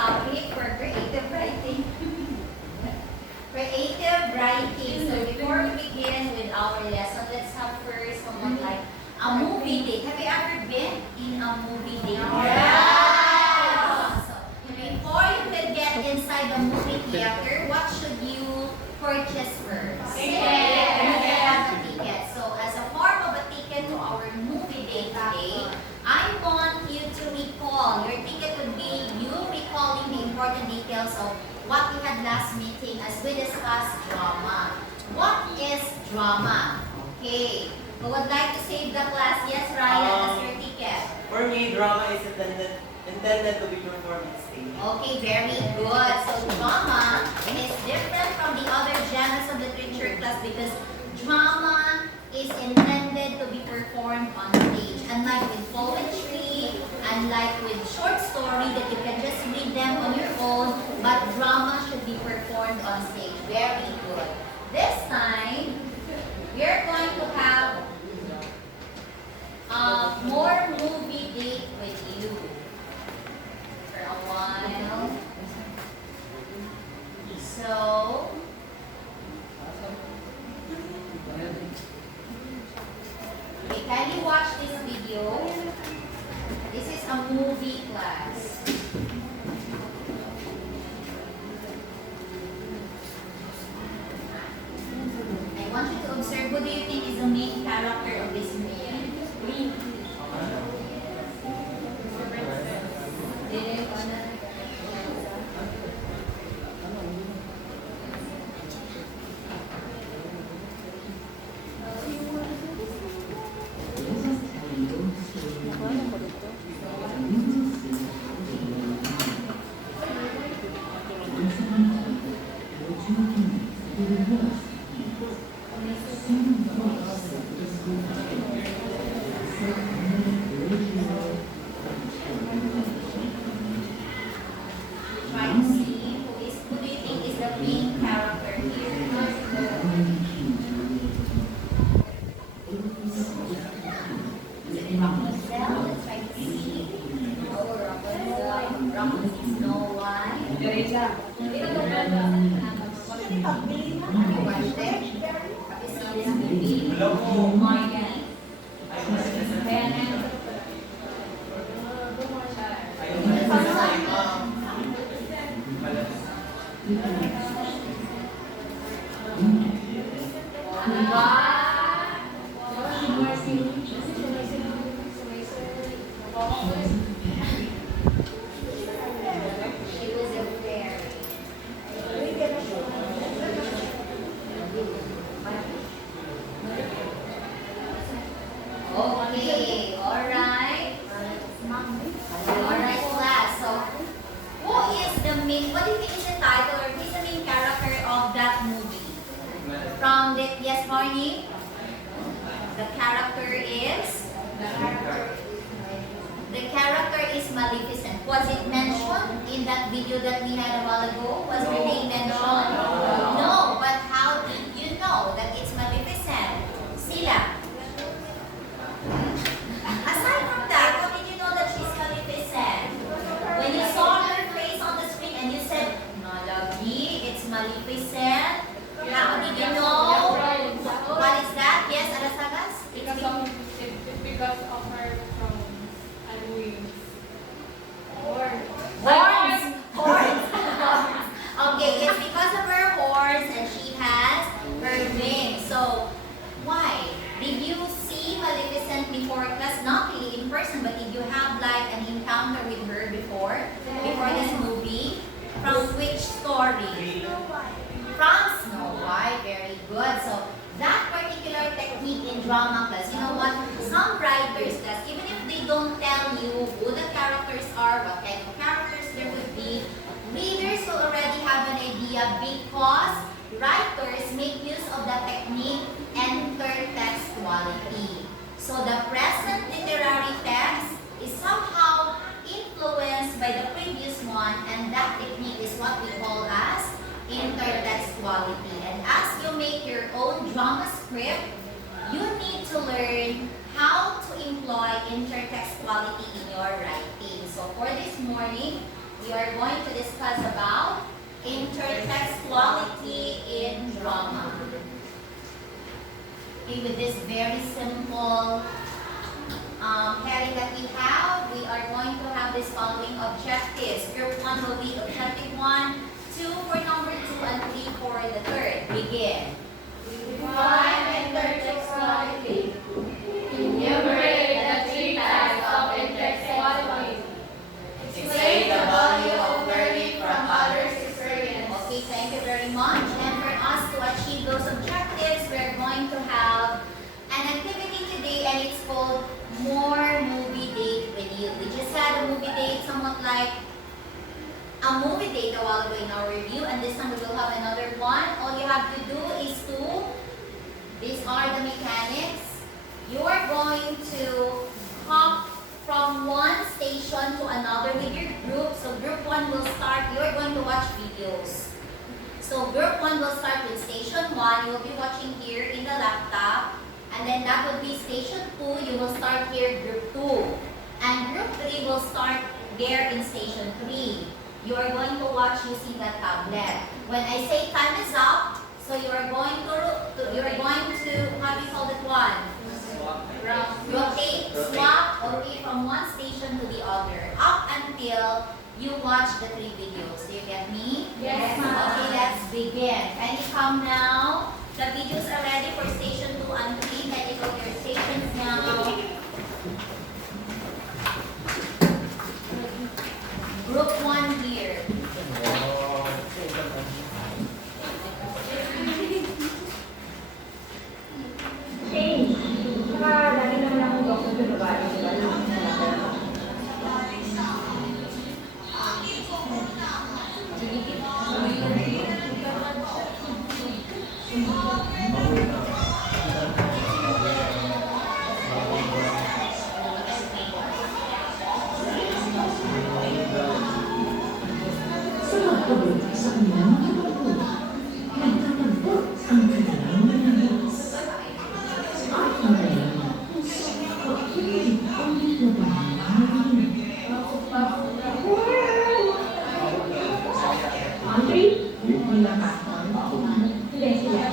topic for creative writing. Creative writing. So before we begin with our lesson, let's have first someone like a movie date. Have you ever been in a movie date? Yeah. So before you can get inside the movie theater, what should you purchase first? Ticket. So as a form of a ticket to our movie date today, I want you to recall. Your ticket would be you recalling the important details of what we had last meeting as we discussed drama. What is drama? Okay. Who would like to save the class? Yes, Ryan, as your ticket. For me, drama is intended to be performed on stage. Okay, very good. So drama is different from the other genres of literature class because drama is intended to be performed on stage. Unlike with poetry, unlike with short story that you can just read them on your own, but drama should be performed on stage. Very good. This time, we're going to have more movie date with you for a while. So, okay, kindly watch this video. This is a movie class. I want you to observe, who do you think is the main character of this movie? Because writers make use of the technique intertextuality. So the present literary text is somehow influenced by the previous one, and that technique is what we call as intertextuality. And as you make your own drama script, you need to learn how to employ intertextuality in your writing. So for this morning, we are going to discuss about intertextuality in drama. Okay, with this very simple heading that we are going to have this following objectives. Group 1 will be objective 1, 2 for number 2, and 3 for the third. Begin. Define intertextuality. Enumerate the 3 types of intertextuality. Explain the value of learning from others' experience. Okay, thank you very much. And for us to achieve those objectives, we're going to have an activity today, and it's called More Movie Date with You. We just had a movie date, somewhat like a movie date a while ago in our review, and this time we will have another one. All you have to do is these are the mechanics. You are going to hop from one station to another with your group. So group 1 will start, you're going to watch videos. So group 1 will start with station 1, you will be watching here in the laptop. And then that will be station 2, you will start here group 2. And group 3 will start there in station 3. You are going to watch using the tablet. When I say time is up, so you are going to how do you call that one? Rotate, swap, okay, from one station to the other, up until you watch the 3 videos. Do you get me? Yes, ma'am. Okay, let's begin. Can you come now? The videos are ready for station 2 and 3. Can you go to your stations now? Group 1 here. Change. Lagi naman akong doktor sa babae. Sa kanilang mga pagpapot, nagtatagpo ang kanilang mga nais. At ngayon, pag-ibig ang nilabang Audrey, wala ka. Hindi sila.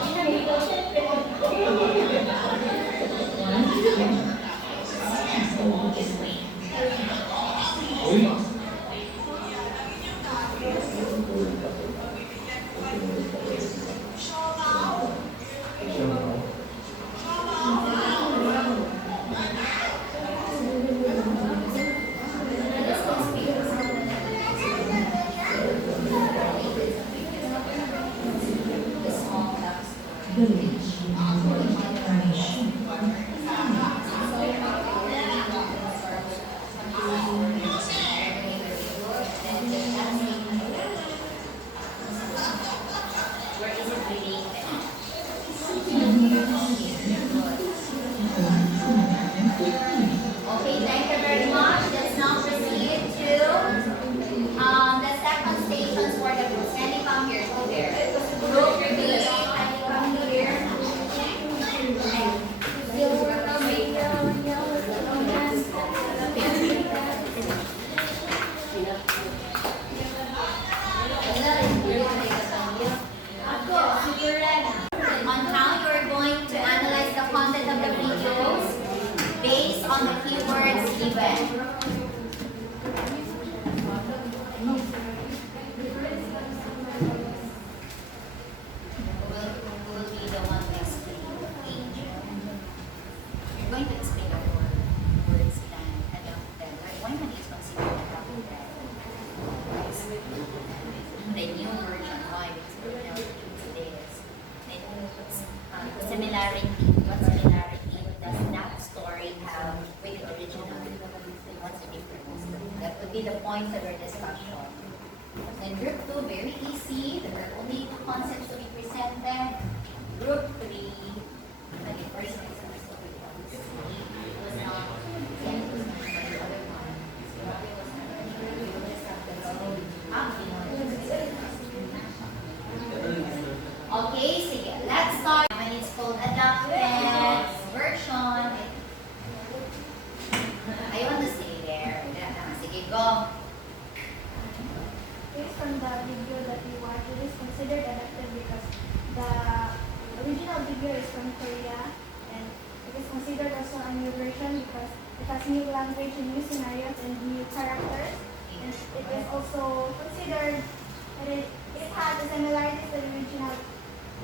Okay, thank you very much. Let's now proceed to the second stations for the groups. Can you come here? Go there. Group 3, can you come here? On how you're going to analyze the content of the videos based on the keywords given. Who will be the one to explain the page? You're going to explain the words and adapt them. Why not use consider adapt them? The new version, why? Because we're now today is similarity. What similarity does that story have with the original? What's the difference? That would be the point of our discussion. Then group 2, very easy. There are only 2 concepts to be presented. Group 3, the first one was not the other one. Okay, sige. Let's start. And it's called Adaptation version. I want to stay there. Sige, go. from the video that we watched, it is considered adapted because the original video is from Korea, and it is considered also a new version because it has new language and new scenarios and new characters. And it is also considered that it has the similarities to the original.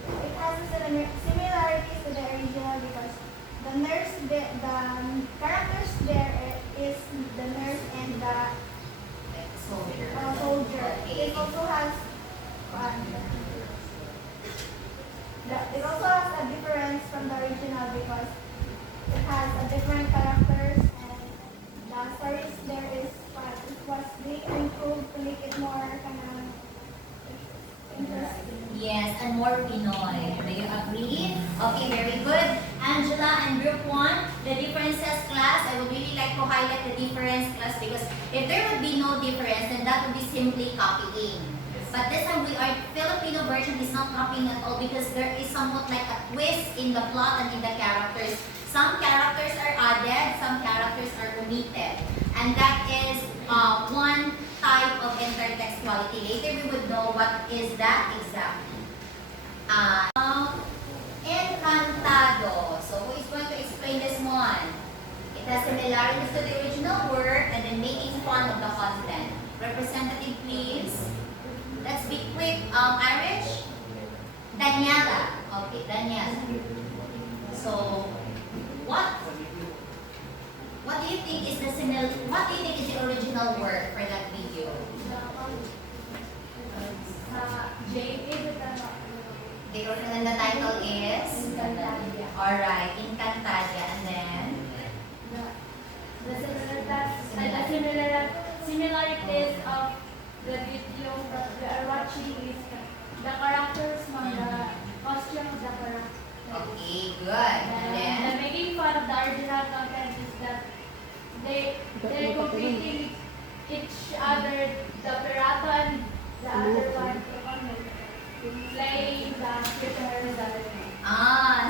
It has the similarities to the original because the characters there is the nurse and the soldier. Okay. It also has it also has a difference from the original because it has a different characters and the stories there is it was being improved to make it more kind of interesting. Yes, and more Pinoy. Do you agree? Okay, very good. Angela and group 1, the differences class, I would really like to highlight the difference class because if there would be no difference, then that would be simply copying. But this time Filipino version is not copying at all because there is somewhat like a twist in the plot and in the characters. Some characters are added, some characters are omitted. And that is one type of intertextuality. Later we would know what is that exactly. Encantado. So who is going to explain this one? It has similarities to the original work and then making fun of the content. Representative, please. Let's be quick. Irish? Daniela. Okay, Daniela. So, what do you think is the original work for that video? The original and the title is? Alright, Encantadia. And then? The similarities of the video that we are watching is the characters from the costume of the character. Okay, good. And then? The making fun of the original content is that they're competing each other, the Pirata and the other one, playing the prisoners.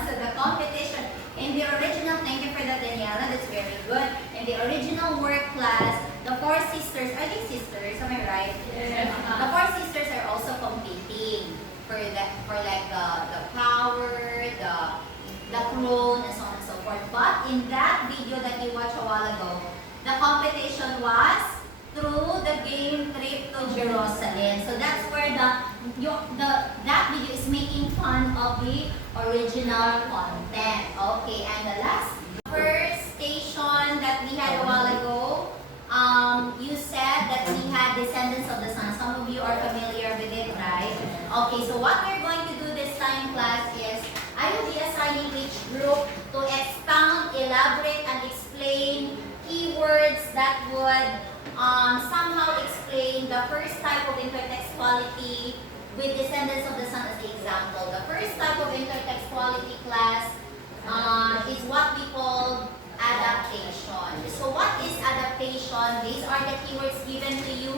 So the competition in the original, thank you for that, Daniela, that's very good. In the original work class, the 4 sisters, are they sisters? Am I right? Yes. The 4 sisters are also competing for like the power, the throne, and so on and so forth. But in that video that you watched a while ago, the competition was through the game trip to Jerusalem. So that's where that video is making fun of the original content. Okay, and the last first station that we had a while ago, you said that we had Descendants of the Sun. Some of you are familiar with it, right? Okay, so what we're going to do this time, class, is I will be assigning each group to expound, elaborate, and explain keywords that would somehow explain the first type of intertextuality with Descendants of the Sun as the example. The first type of intertextuality, class, is what we call adaptation. So what is adaptation? These are the keywords given to you.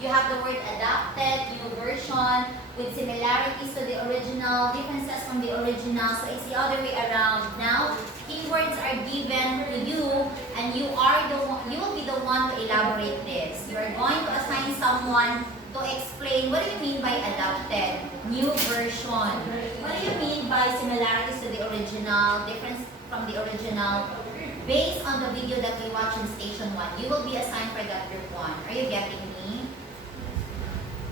You have the word adapted, new version, with similarities to the original, differences from the original. So it's the other way around. Now, keywords are given to you, and you will be the one to elaborate this. You are going to assign someone to explain what do you mean by adapted, new version. What do you mean by similarities to the original, difference from the original? Based on the video that we watched in Station 1, you will be assigned for that group 1. Are you getting me?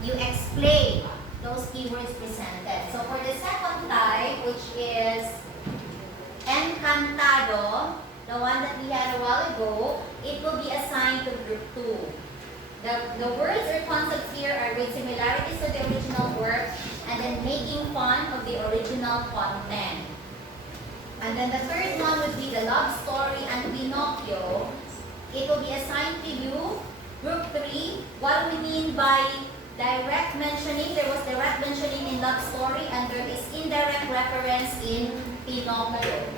You explain those keywords presented. So for the second type, which is Encantado, the one that we had a while ago, it will be assigned to group 2. The words or concepts here are with similarities to the original work and then making fun of the original content. And then the third one would be the love story and Pinocchio. It will be assigned to you. Group 3, what do we mean by direct mentioning? There was direct mentioning in love story and there is indirect reference in Pinocchio.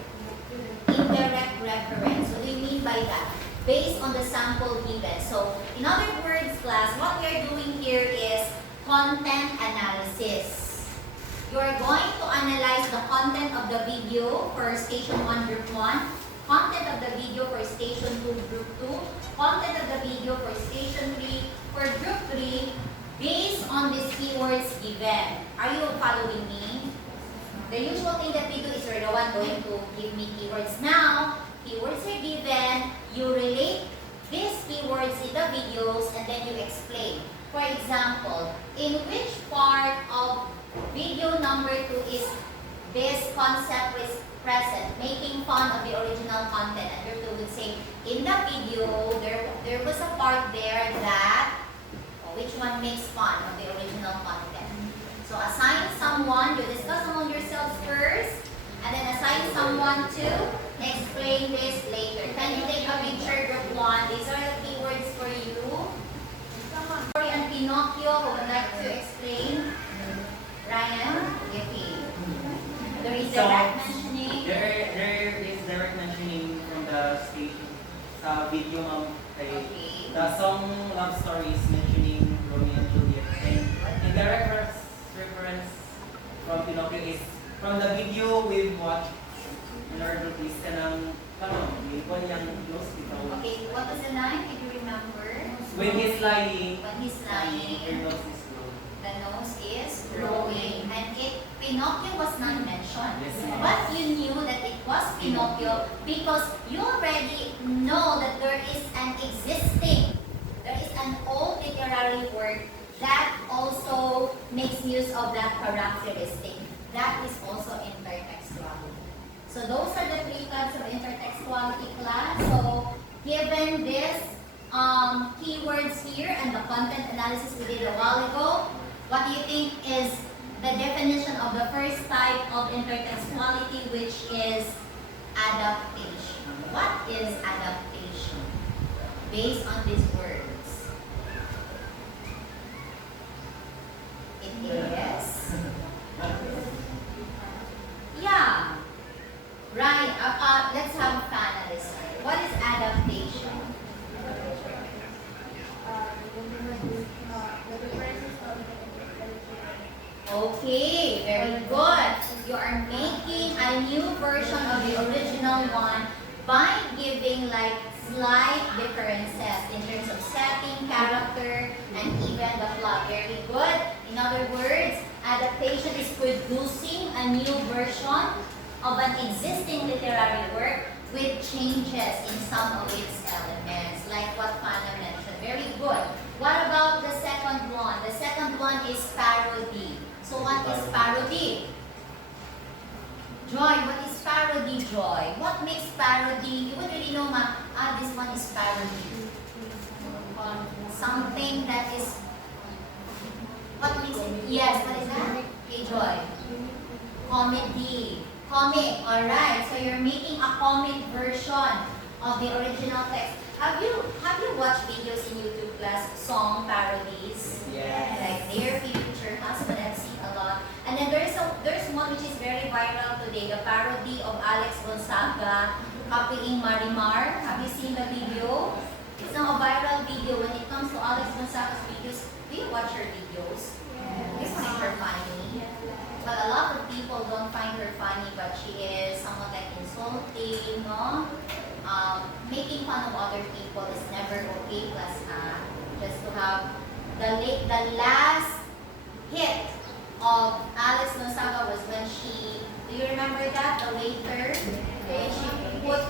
Indirect reference. What do you mean by that? Based on the sample given. So, in other words, class, what we are doing here is content analysis. You are going to analyze the content of the video for Station 1, Group 1, content of the video for Station 2, Group 2, content of the video for Station 3, for Group 3, based on on these keywords given. Are you following me? The usual thing that we do is you're the one going to give me keywords now. Keywords are given, you relate these keywords in the videos and then you explain. For example, in which part of video number 2 is this concept is present, making fun of the original content? And your 2 would say, in the video, there was a part there that, which one makes fun of the original content? So assign someone, you discuss among yourselves first, and then assign someone to explain this later. Can you take a picture, group 1? These are the keywords for you. Parody and Pinocchio, who would like to explain? Ryan? Okay. There is direct mentioning. There is direct mentioning from the station video Okay. the song Love Story is mentioning Romeo and Juliet. And the reference from Pinocchio is from the video we've watched in order to please kanang may yung nose bitaw. Okay, what was the line? If you remember? When he's lying, When he's lying, your nose is low. the nose is growing. And Pinocchio was not mentioned. Yes, But you knew that it was Pinocchio because you already know that there is an old literary work that also makes use of that characteristic. That is also intertextuality. So those are the 3 types of intertextuality class. So given this keywords here and the content analysis we did a while ago, what do you think is the definition of the first type of intertextuality, which is adaptation? What is adaptation based on these words? It is, yeah, right. Let's have panelists. What is adaptation? The differences of Okay, very good. You are making a new version of the original one by giving like slight differences in terms of setting, character, and even the plot. Very good. In other words, adaptation is producing a new version of an existing literary work with changes in some of its elements, like what Fana mentioned. Very good. What about the second one? The second one is parody. So what is parody? Joy, what is parody, Joy? What makes parody? You would really know, this one is parody. Something that is, what makes it? Yes, what is that? Hey, Joy. Comedy. Comic, alright. So you're making a comic version of the original text. Have you watched videos in YouTube class, song parodies? Yes. Like Dear Future Husband, I've seen a lot. And then there's one which is very viral today, the parody of Alex Gonzaga copying Marimar. Have you seen the video? It's now a viral video. When it comes to Alex Gonzaga's videos, do you watch her videos? You find her funny. But a lot of people don't find her funny, but she is somewhat like insulting, no? Making fun of other people is never okay, plus just to have the last hit of Alex Gonzaga was when she, do you remember that? The waiter, she put,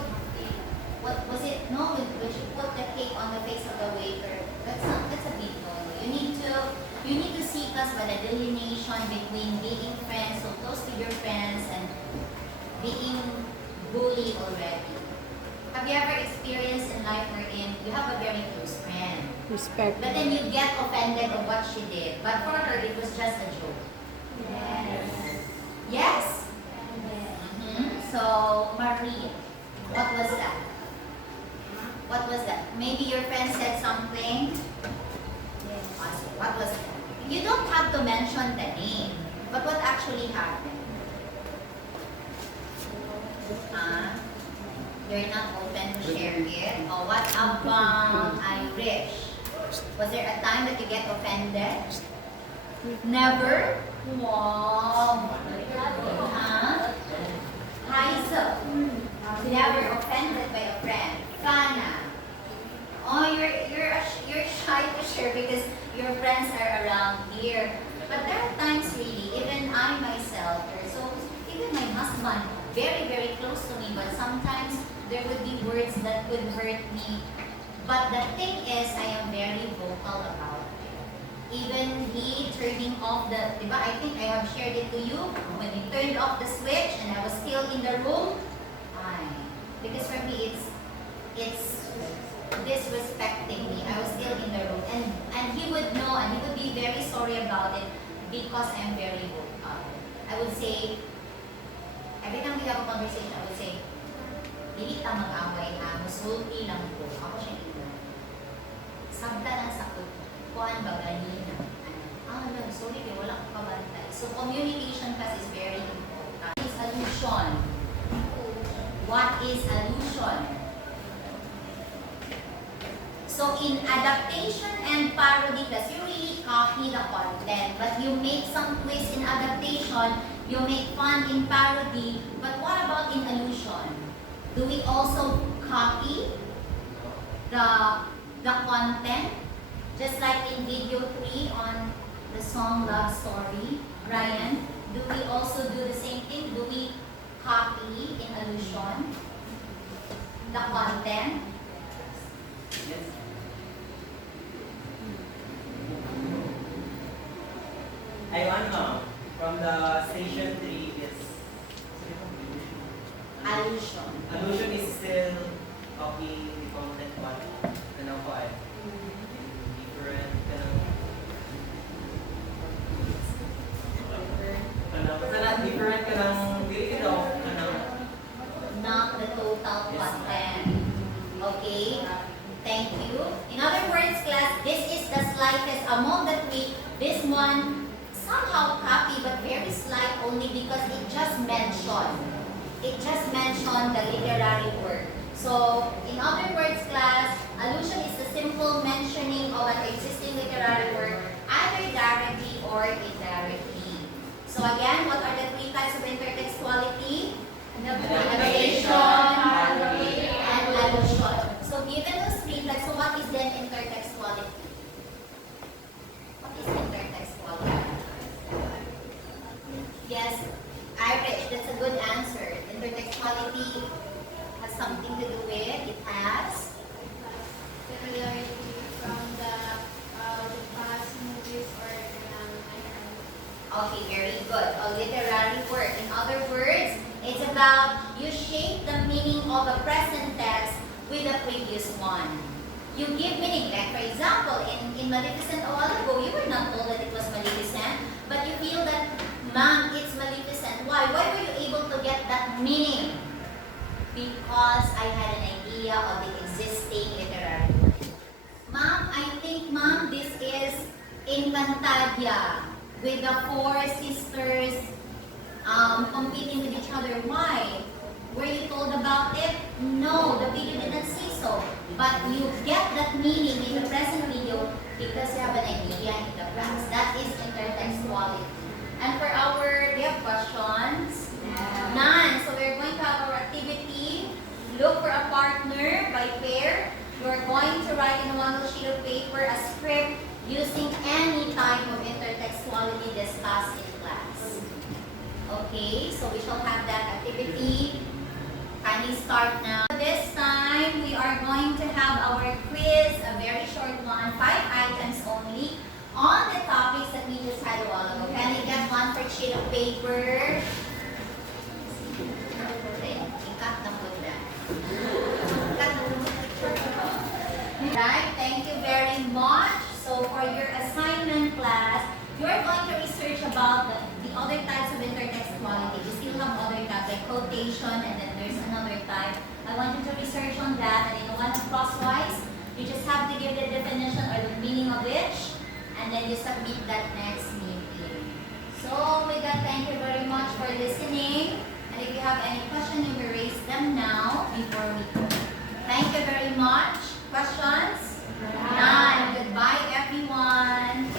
what was it? No, when she put the cake on the face of the waiter. That's a big no. You need to seek us by the delineation between being friends, so close with your friends, and being bullied already. Have you ever experienced in life wherein you have a very close friend, Respect. but then you get offended of what she did, but for her it was just a joke? Yes. Yes? So, Marie, what was that? What was that? Maybe your friend said something? What was it? You don't have to mention the name, but what actually happened? You're not open to share it? Or what about Irish? Was there a time that you get offended? Never? Wow. Hazel. Never offended by a friend. Fana. Oh, you're shy to share because your friends are around here. But there are times really, even I myself, or so even my husband, very, very close to me, but sometimes there would be words that could hurt me. But the thing is, I am very vocal about it. Even he turning off the, diba, I think I have shared it to you, when he turned off the switch and I was still in the room, because for me it's disrespecting me. I was still in the room, and he would know, and he would be very sorry about it because I'm very vocal. I would say, every time we have a conversation, I would say, hindi ta mag-away ha, musulti lang po. Ako siya ina. Sabta lang sa kuan ba ganina. No, sorry, wala ko kabantay. So communication class is very important. What is allusion? What is allusion? So in adaptation and parody class, you really copy the content, but you make some twist in adaptation, you make fun in parody, but what about in allusion? Do we also copy the content? Just like in video 3 on the song Love Story, Ryan, do we also do the same thing? Do we copy in allusion the content? Yes. I want from the station 3 is Allusion. Allusion is still copying the content but ano po ay different different ka ng dili ka Not the total content. Okay? Thank you. In other words, class, this is the slightest among the three. This one somehow copy but very slight only because it just mentioned the literary word. So, in other words, class, allusion is the simple mentioning of an existing literary word either directly or indirectly. So again, what are the three types of intertextuality? Adaptation, parody, and allusion. So given those three types, so what is then intertextuality? What is intertextuality? Yes, Irish, that's a good answer. Intertextuality has something to do with, it has Similarity from the past movies or okay, very good. A literary work. In other words, it's about you shape the meaning of a present text with the previous one. You give meaning. Like for example, in Maleficent a while ago, you were not told that it was Maleficent, but you feel that, Ma'am, it's Maleficent. Why? Why were you able to get that meaning? Because I had an idea of the existing literary work. Ma'am, I think, Ma'am, this is Encantadia with the four sisters competing with each other. Why? Were you told about it? No, the video didn't say so. But you get that meaning in the present video because you have an idea in the past. That is intertextuality. And for our, do you have questions? None. So we're going to have our activity. Look for a partner by pair. You're going to write in one little sheet of paper a script using any type of intertextuality discussed in class. Okay, so we shall have that activity. Kindly start now. This time, we are going to have our quiz, a very short one, 5 items only, on the topics that we just had a while ago. Can I get one per sheet of paper? Ikat na po na. Right, thank you very much. So for your assignment class, you're going to research about the other types of intertextuality. We still have other types like quotation, and then there's another type. I want you to research on that, and in one crosswise, you just have to give the definition or the meaning of each, and then you submit that next meeting. So with that, thank you very much for listening. And if you have any question, you may raise them now before we go. Thank you very much. Questions? None. Goodbye, everyone.